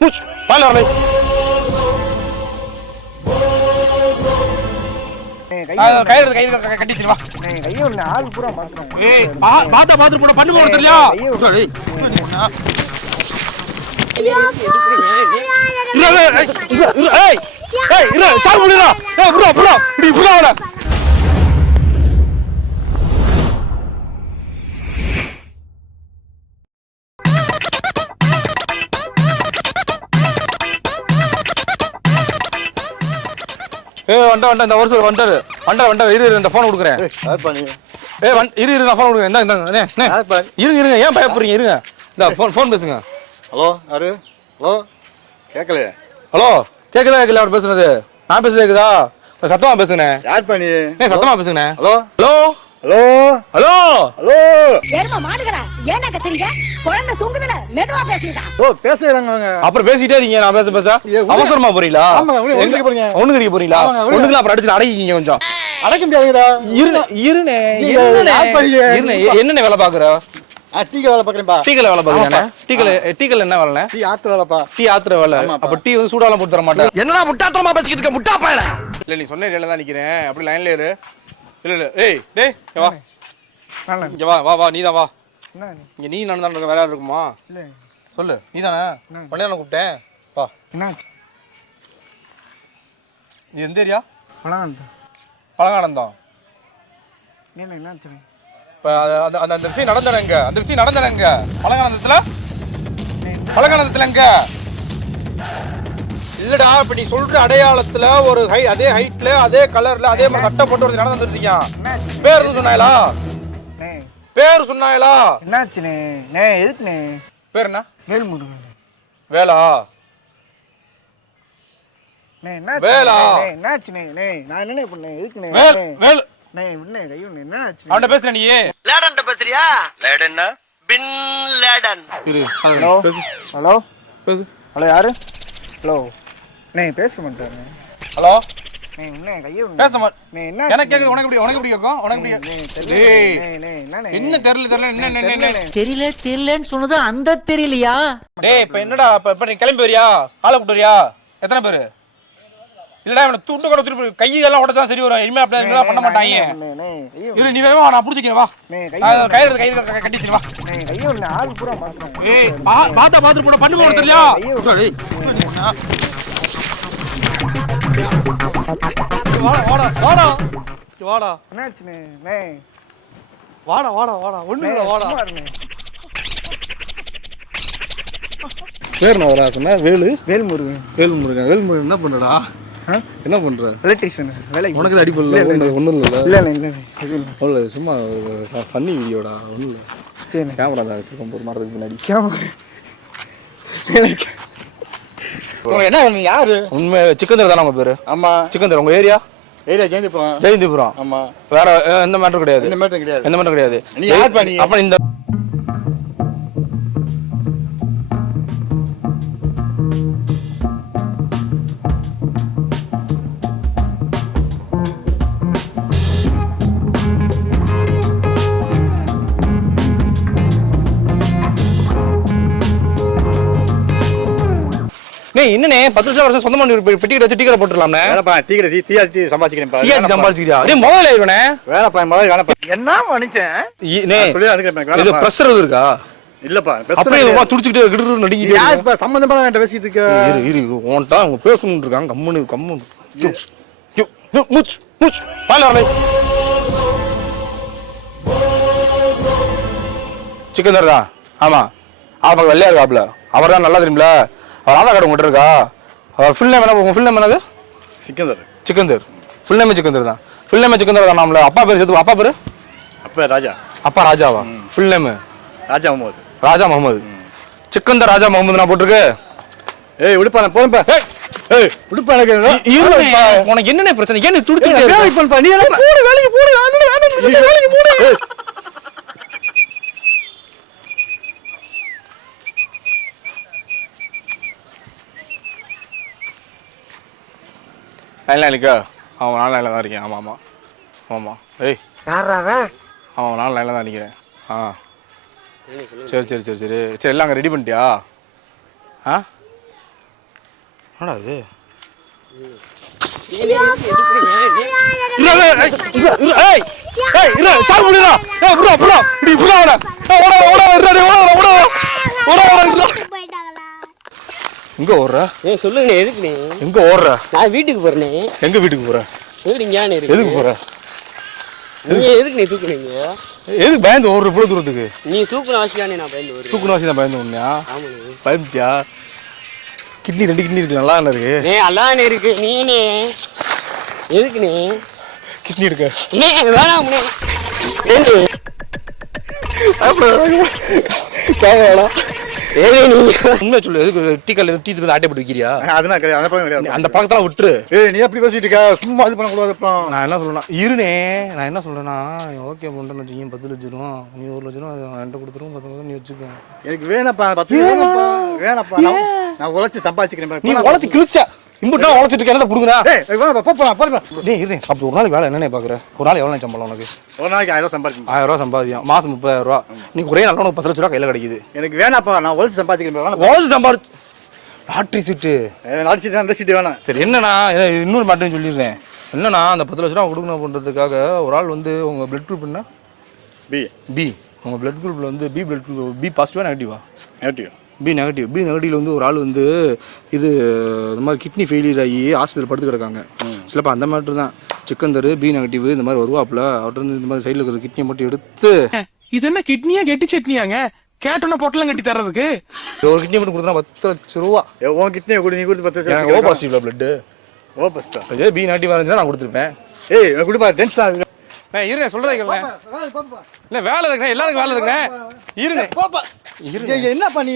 மூச்சு பால் வரலை கயிறு கயிறு எடுத்து, கட்டி வச்சிரு, வா கையை ஒன்று ஆள் பூரா மாத்துறோம் ஏய் பாத்தா பாத்து போட பண்ணு போட தெரியலையா ஐயோ. ஏய், இரு, இரு, ஏய், இரு, இரு, ஏய், ஏய், இரு, சாவு முடியுதா? ஏய், புறா, புறா, இப்படி புறா அவனை. ஏய், வந்துட்டா, வந்துட்டா, இந்த வருஷம் வந்துட்டாரு. வந்துட்டாரு, வந்துட்டாரு, இரு, இரு, இந்த phone கொடுக்குறேன். ஏய், வந்து- இரு, இரு, நான் phone கொடுக்குறேன். இந்தாங்க, இந்தாங்க, இருங்க, இருங்க, ஏன் பயப்படுறீங்க? இருங்க. இந்தா, phone- phone பேசுங்க. ஹலோ யாரு ஹலோ கேட்கலையே ஹலோ கேக்குதா கேட்கல அவர் பேசுனது நான் பேசுறது கேக்குதா கொஞ்சம் சத்தமா பேசுங்கண்ணே யார் பண்ணி ஏய் சத்தமா பேசுங்கண்ணே hello hello hello? Hello? Hello? எரும மாடுகளா ஏன்டா கத்துறீங்க குழந்தை தூங்குதுல மெதுவா பேசுங்கடா ஓ பேசுகிறாங்க அவங்க அப்புறம் பேசிட்டே இருக்கீங்க நான் பேச பேச. அவசரமா போறீங்களா? உள்ள- ஒண்ணு போறீங்க. ஒண்ணு கடிக்க போறீங்களா? ஒண்ணுக்குலாம் அப்புறம் அடிச்சு அடக்கிங்க கொஞ்சம். அடைக்க முடியாதுடா இருங்க பண்ணீங்க? இருண்ணே என்னண்ணே வேலை பாக்குற டீக்கு வேலை பார்க்குறேன்பா. டீக்கல வேலை பாக்குறேன் டீக்கல டீக்கல என்ன வேலைண்ணே? டீ வேலைப்பா. டீ ஆத்துற வேலை. அப்ப டீ வந்து சூடாலாம் போட்டு தர மாட்டேன். என்னடா முட்டாத்தனமா பேசிக்கிட்டு இருக்க? முட்டா பயல. இல்ல நீ சொன்ன ஏரியால தான் நிக்கிறேன். அப்படி லைன்ல இரு இல்ல இல்ல. ஏய் டேய் இங்க வா. இங்க வா வா வா. நீ தான் வா. என்ன இங்க நீ நான் தான் வேற யாரும் இருக்குமா? இல்லை. சொல்லு. நீ தானே? பள்ளியாரம் கூப்பிட்டேன். வா. என்னாச்சு நீ எந்த ஏரியா? பழம் பழங்கானந்தம் என்ன என்னாச்சு இப்போ அந்த அந்த அந்த விஷயம் நடந்தடங்க அந்த விஷயம் நடந்தடங்க பழங்கானந்தத்துல பழங்கானந்தத்துல எங்க? இல்லடா இப்ப நீ சொல்ற அடையாளத்துல ஒரு ஹை அதே ஹைட்ல அதே கலர்ல அதே மாதிரி சட்டை போட்டு ஒருத்தன் நடந்துட்டு இருக்கான் பேர் சொன்னாயலா? பேர் சொன்னாயலா? என்னாச்சுண்ணே நே? எதுக்குண்ணே பேர் என்ன? வேல்முருகன் வேலா? வேலா. நே, என்னாச்சுண்ணே நே? நான் என்னண்ணே பண்ணேன்? எதுக்குண்ணே வேல் நே, வேல். நே விண்ணே கையுண்ணே என்னாச்சு அவன்கிட்ட பேசுற நீ லேடன் பத்திரியா லேடன்னா பின் லேடன். இரு ஹலோ? பேசு. ஹலோ? பேசு. ஹலோ யாரு? ஹலோ? நே பேச மாட்டாரு. ஹலோ? நே பேச மாட் நே என்ன எனக்கு கேக்குது உனக்கு உனக்கு எப்படி கேட்கும் உனக்கு என்ன தெரியல தெரியல என்ன என்ன, என்ன என்ன? தெரியல. தெரியலன்னு சொன்னது அந்த தெரியலையா? டேய் இப்ப என்னடா இப்ப இப்ப நீ கிளம்பி வரியா? ஆளை கூட்டு வரியா? எத்தனை பேரு? இல்லடா இவனை துண்டு கூட திருப்பி கையெல்லாம் உடச்சா சரி வரும். இனிமே அப்படி பண்ண மாட்டாங்க. இரு நீ நான் புடிச்சிக்கிறேன் வா. எடுத்து, கயிறு கட்டி வச்சிரு, வா. ஏய் பாத்தா பாத்து போட பண்ணு போட தெரியலையா ஐயோ. சரி, வாடா வாடா வாடா. வாடா. என்னாச்சுண்ணே? நே வாடா வாடா வாடா. ஒண்ணு வாடா. பேர் என்ன வரா சொன்ன வேலு. வேல்முருகன். வேல்முருகன். வேல்முருகன் என்ன பண்றடா? ஆ? என்ன பண்ற? எலக்ட்ரிஷியன் வேலைக்கு உனக்கு அடிப்படல இல்ல, இல்ல, இல்ல. ஒன்றும் இல்ல இல்ல. இல்ல இல்லை சும்மா ஃபன்னி வீடியோடா ஒன்றும் இல்லை. சரிண்ணே. கேமரா தான் வச்சிருக்கோம் ஒரு மாதத்துக்கு முன்னாடி கேமரா என்ன யாரு? உண்மை சிக்கந்தர் தானே உங்க பேரு? ஆமா. சிக்கந்தர் உங்க ஏரியா? ஏரியா ஜெயந்தி போவேன் ஜெயந்திபுரம். ஆமா. வேற எந்த மேட்டரும் கிடையாது. இந்த மேட்டும் கிடையாது. எந்த மேட்டரும் கிடையாது. நீ நீ? அப்ப இந்த என்னண்ணே பத்து வருஷம் வருஷம் சொந்தமா ஒரு பெட்டி கடை வச்சு டீ கடை போட்டுடலாம்ண்ணே வேலைப்பா டீ கடை டீ டீ டீ சம்பாதிக்கிறேன்ப்பா டீ ஆச்சு சம்பாதிச்சிக்கிறியா? நீ முதல்ல இருவனே வேலைப்பா முதல்ல வேலைப்பா என்ன மனுஷன்? இது ப்ரெஷர் எதுவும் இருக்கா? இல்லப்பா அப்படியே கிட்டு நடிக்கிட்டே யார் இருக்க. இப்ப சம்பந்தமா என்கிட்ட பேசிட்டு இருக்க? இரு இரு. உன்கிட்ட அவங்க பேசணும்னு இருக்காங்க. கம்முனு கம்மு யோ, யோ, யோ, மூச்சு மூச்சு. பால் சிக்கன் ஆமா. ஆமாம் வெள்ளையா இருக்காப்ல அவர் தான் நல்லா தெரியுமில? ஆதார் கார்டு உங்கள்கிட்ட இருக்கா? அவர் ஃபுல் நேம் என்ன உங்க ஃபுல் நேம் என்னது? சிக்கந்தர். சிக்கந்தர். ஃபுல் நேமே சிக்கந்தர் தான். ஃபுல் நேமே சிக்கந்தர் தானாம்ல அப்பா பேர் சேர்த்து அப்பா பேர்? அப்ப ராஜா. அப்பா ராஜாவா? Full name Raja Mohammed. ராஜா முகமது. சிக்கந்தர் ராஜா முகமது நான் போட்டிருக்கு ஏய் விடுப்பா நான் போறேன்ப்பா ஏய், விடுப்பா எனக்கு இருப்பா உனக்கு என்னென்ன பிரச்சனை? ஏன் இருக்க? வேலைக்கு போறேன்ப்பா நீ வேலைக்கு போடு வேலைக்கு போடு, லைன்ல நிற்க அவன் நாலு லைனில் தான் இருக்கேன் ஆமாம் ஆமாம் ஆமாம் ஏய் அவன் நாலு லைனில் தான் நிற்கிறேன் ஆ சரி சரி சரி சரி சரி எல்லாம் அங்கே ரெடி பண்ணிட்டியா ஆ என்னடா இது எங்க ஓடுற? ஏ சொல்லுங்கண்ணே எதுக்குண்ணே? எங்க ஓடுற? நான் வீட்டுக்கு போறேனே எங்க வீட்டுக்கு போற? எதுக்கு இங்கே இருக்கு? எதுக்கு போற? நீங்க எதுக்கு? நீ தூக்குனீங்க எதுக்கு பயந்து ஓடுற இவ்வளவு தூரத்துக்கு? நீ தூக்குன அவசியம் நான் பயந்து தூக்குன வாசி தான் பயந்து ஆமாண்ணே. பயந்துச்சியா கிட்னி ரெண்டு கிட்னி இருக்கு நல்லா என்ன இருக்கு? ஏ அல்லானே இருக்கு நீனே. எதுக்குண்ணே? கிட்னி இருக்கு வேணாம்ண்ணே. ஏண்ணே கேட்கலாம் நீங்க உண்மை சொல்லு. எதுக்கு டீ கல்ல டீ தூக்கி ஆட்டை போட்டு வைக்கிறியா அதெல்லாம் கிடையாது. அந்த கிடையாது. அந்த பழக்கத்தெல்லாம் விட்டுரு. ஏய் நீ எப்படி பேசிட்டு இருக்க? சும்மா இது பண்ணக்கூடாது அப்புறம். நான் என்ன சொல்றேன்னா இருனே. நான் என்ன சொல்றேன்னா ஓகே பண்ணுறேன்னு வச்சுக்கேன் பத்து லட்சம் ரூபா நீ ஒரு லட்சம் ரூபா என்கிட்ட கொடுத்துருவோம் பத்து லட்சம் நீ வச்சுக்கோ. எனக்கு வேணாப்பா. பத்து வேணாப்பா. நான் உழைச்சி சம்பாதிச்சுக்கிறேன் நீ உழைச்சி கிழிச்ச. இம்புட்டா உழைச்சிட்டு இருக்க என்ன புடுங்குறா? ஏய் வேணாப்பா போ போலாம் போலாம் டேய் இருந்தேன் அப்படி ஒரு நாள் வேலை என்னென்ன பார்க்குற? ஒரு நாள் எவ்வளோ சம்பளம் உனக்கு? ஒரு நாளைக்கு ஆயிரம் ரூபாய் சம்பாதிக்கணும். ஆயிரம் ரூபா சம்பாதியம் மாசம் முப்பதாயிரம் ரூபா. நீ ஒரே நாள் உனக்கு பத்து லட்ச ரூபா கையில் கிடைக்குது. எனக்கு வேணாப்பா நான் உழைச்சி சம்பாதிக்கிறேன் உழைச்சி சம்பாதிச்சு லாட்ரி சீட்டு. நாட்டு சீட்டு அந்த சீட்டு வேணாம். சரி என்னண்ணா? இன்னொரு மாட்டையும் சொல்லிடுறேன். என்னண்ணா அந்த பத்து லட்ச ரூபா கொடுக்கணும் பண்ணுறதுக்காக ஒரு ஆள் வந்து உங்கள் பிளட் குரூப் என்ன? பி பி உங்கள் பிளட் குரூப்பில் வந்து பி பிளட் குரூப் பி பாசிட்டிவா நெகட்டிவா நெகட்டிவ் பி நெகட்டிவ் பி நெகட்டிவ்ல வந்து ஒரு ஆள் வந்து இது இந்த மாதிரி கிட்னி ஃபெயிலியர் ஆகி ஹாஸ்பிட்டல் படுத்து கிடக்காங்க. சிலப்போ அந்த மாதிரி தான். சிக்கந்தர் பி நெகட்டிவ் இந்த மாதிரி வருவாப்புல. அவர்கிட்ட இருந்து இந்த மாதிரி சைடில் இருக்கிற கிட்னியை மட்டும் எடுத்து. இது என்ன கிட்னியா கெட்டி சட்னியாங்க? கேட்டோன்னா பொட்டலம் கட்டி தர்றதுக்கு? ஒரு கிட்னி மட்டும் கொடுத்தா பத்து லட்ச ரூபா. உன் கிட்டே கொடு நீ கொடுத்து பத்து எனக்கு ஓ லட்சம் பாசிட்டிவ்ல பிளட்டு ஓ பஸ்டா இதே பி நெகட்டிவ் இருந்துச்சுன்னா நான் கொடுத்துருப்பேன். ஏய் எனக்கு கொடுப்பா டென்ஷன் ஆகுது. இருங்க சொல்றதை கேளுங்க இல்லை வேலை இருக்குண்ணே எல்லாருக்கும் வேலை இருக்குண்ணே இருங்க போப்பா என்னப்பா நீ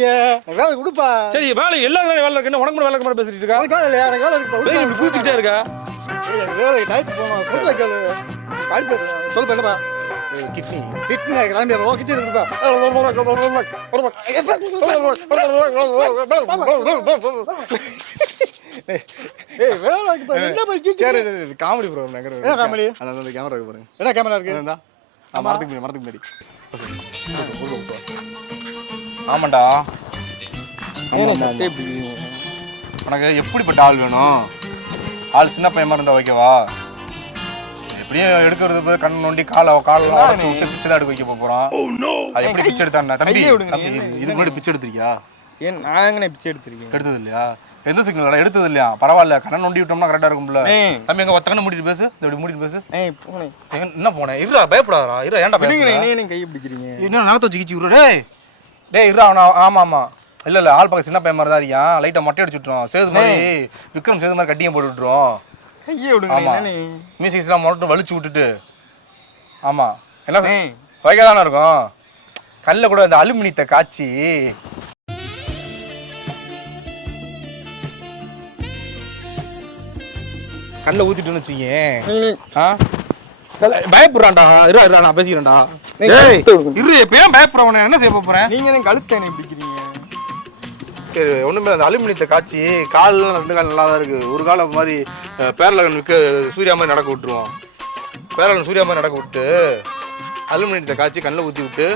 வேலை கொடுப்பா சரி வேலை எல்லாருக்கும் வேலை இருக்குன்னு உனக்கு வேலை இருக்க பேசிட்டு இருக்கா வேலை இருக்குப்பா கூச்சிக்கிட்டே இருக்கா வேலை டயத்து போகணும் சொல்ல கேளு சொல்ல என்னப்பா கிட்னி கிட்னி கிளம்பி ஓ கிட்னி கொடுப்பா ஏய் வேலை இருக்குப்பா என்ன போய் சரி காமெடி என்ன? அந்த அந்த கேமரா இருக்கு பாருங்க என்ன கேமரா இருக்கு? நான் மரத்துக்கு முன்னாடி மரத்துக்கு முன்னாடி. ஆமாண்டா. உனக்கு எப்படிப்பட்ட ஆள் வேணும்? ஆள் சின்ன பையன் இருந்தா ஓகேவா? எப்படியும் எடுக்கிறது போய் கண் நோண்டி காலை காலெல்லாம் பிச்சை தான் எடுக்க வைக்க போறோம். அது எப்படி பிச்சை எடுத்தாண்ணா தம்பி இதுக்கு முன்னாடி பிச்சை எடுத்திருக்கியா? ஏன் நான் எங்கண்ணே பிச்சை எடுத்திருக்கேன்? எடுத்தது இல்லையா? எந்த சிக்னல் எடுத்தது இல்லையா? பரவாயில்ல கண்ணை நோண்டி விட்டோம்னா கரெக்டா இருக்கும்ல. தம்பி எங்க ஒத்த கண்ணு மூடிட்டு பேசு. இப்படி மூடிட்டு பேசு. என்ன போனேன் இருடா பயப்படாதா இருடா ஏன்டா விடுங்கண்ணே பயப்படுற? என்ன கையை பிடிக்கிறீங்க? என்ன நேரத்தை வச்சு கிச்சு விட்ற? டேய். டேய் இருடா அவனா ஆமா ஆமா. இல்ல இல்ல ஆள் பக்கம் சின்ன பையன் மாதிரி தான் இருக்கான் லைட்டா மொட்டை அடிச்சு விட்டுரும் சேது மாதிரி விக்ரம் சேது மாதிரி கட்டிங்க போட்டு விட்டுரும். கையை விடுங்க ஆமா. மியூசிக்ஸ்லாம் மட்டும் வலிச்சு விட்டுட்டு. ஆமா. என்ன ஏய். வைக்க தானே இருக்கும்? கல்ல கூட இந்த அலுமினியத்தை காய்ச்சி கல்ல ஊத்திட்டுன்னு வச்சுக்கேன் ஆ? பயப்படுறான்டா. இருடா இருடா நான் பேசிக்கிறேன்டா. இரு இப்ப ஏன் பயப்படுறவன என்ன செய்ய போறேன் நீங்க என்ன கழுத்தை என்ன பிடிக்கிறீங்க சரி ஒண்ணுமே அந்த அலுமினியத்தை காய்ச்சி கால்லாம் ரெண்டு கால் நல்லா தான் இருக்கு. ஒரு காலம் மாதிரி பேரலகன் விற்க சூர்யா மாதிரி நடக்க விட்டுருவோம். பேரலகன் சூர்யா மாதிரி நடக்க விட்டு அலுமினியத்தை காய்ச்சி கண்ணில் ஊற்றி விட்டு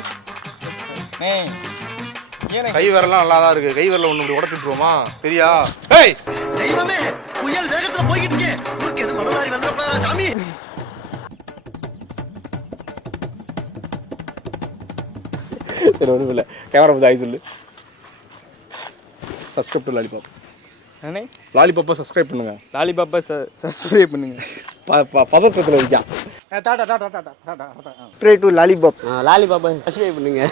கை விரலாம் நல்லா தான் இருக்கு. கை விரல ஒன்று உடச்சு விட்டுருவோமா? சரியா ஏய்! தெய்வமே புயல் வேகத்துல போய்கிட்டு மணலாரி சாமி? சரி ஒன்றும் இல்லை. கேமரா பார்த்து ஆகி சொல்லு. சப்ஸ்கிரைப் டு லாலிபாப் அண்ணே லாலிபாப்பை சப்ஸ்கிரைப் பண்ணுங்க. லாலிபாப்பா சப்ஸ்கிரைப் பண்ணுங்க. ப ப- பதற்றத்தில் இருக்கான் ta ta ta ta ta ta ta ta ta ta try to lollipop லாலி பாப்பா சப்ஸ்கிரைப் பண்ணுங்க.